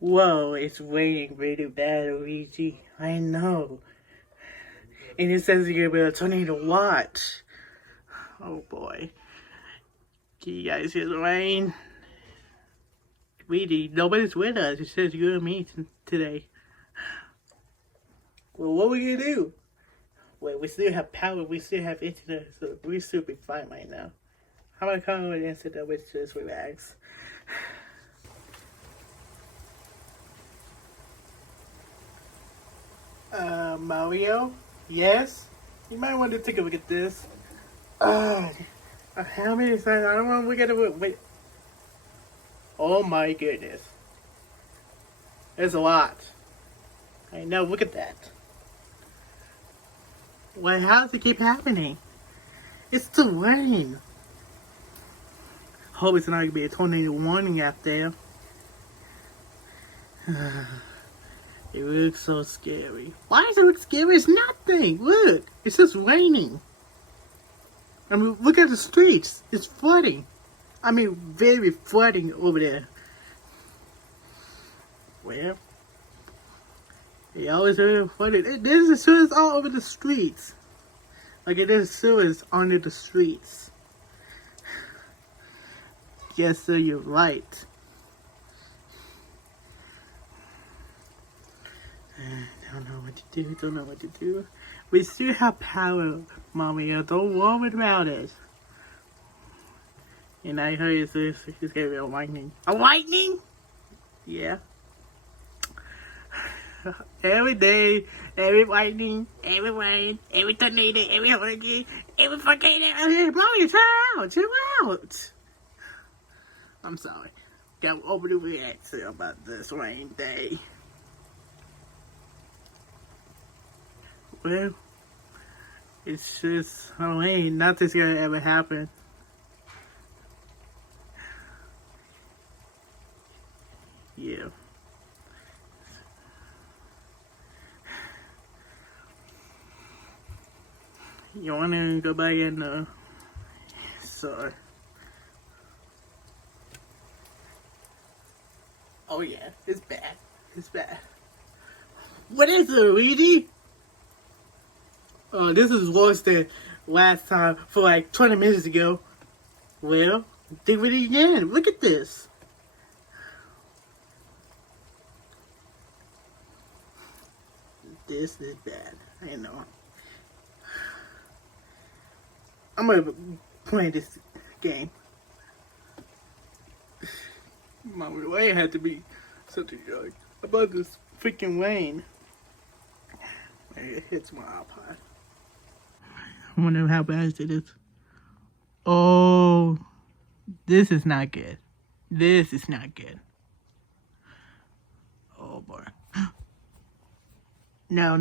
Whoa, it's raining really bad, Luigi. I know. And it says you're gonna be a tornado watch. Oh boy. Can you guys hear the rain? Luigi, nobody's with us. It says you and me today. Well, what are we gonna do? Well, we still have power. We still have internet. So we still be fine right now. How about coming with an incident with just relax? Mario? Yes? You might want to take a look at this. How many times? I don't want to look at it. Wait. Oh my goodness. There's a lot. I know, look at that. Well, how does it keep happening? It's the rain. Hope it's not going to be a tornado warning out there. It looks so scary. Why does it look scary? It's nothing. Look, it's just raining. I mean, look at the streets. It's flooding. I mean, very flooding over there. Well, it always very flooded. There's sewers all over the streets. Like, there's sewers under the streets. Yes, sir, you're right. I don't know what to do. We still have power, Mommy. Don't worry about it. And I heard it's gonna be a lightning. A lightning? Yeah. Every day, every lightning, every rain, every tornado, every hurricane, every volcano. Mommy, chill out. I'm sorry. Got over the reaction about this rain day. Well, it's just Halloween. Nothing's gonna ever happen. Yeah. You wanna go back in the store? Oh yeah, it's bad. It's bad. What is it, Luigi? This is worse than last time for like 20 minutes ago. Well, think of it again. Look at this. This is bad. I know. I'm gonna play this game. Mama, why it had to be such a joke about this freaking rain? It hits my iPod. I wonder how bad it is. Oh, this is not good. This is not good. Oh boy. No.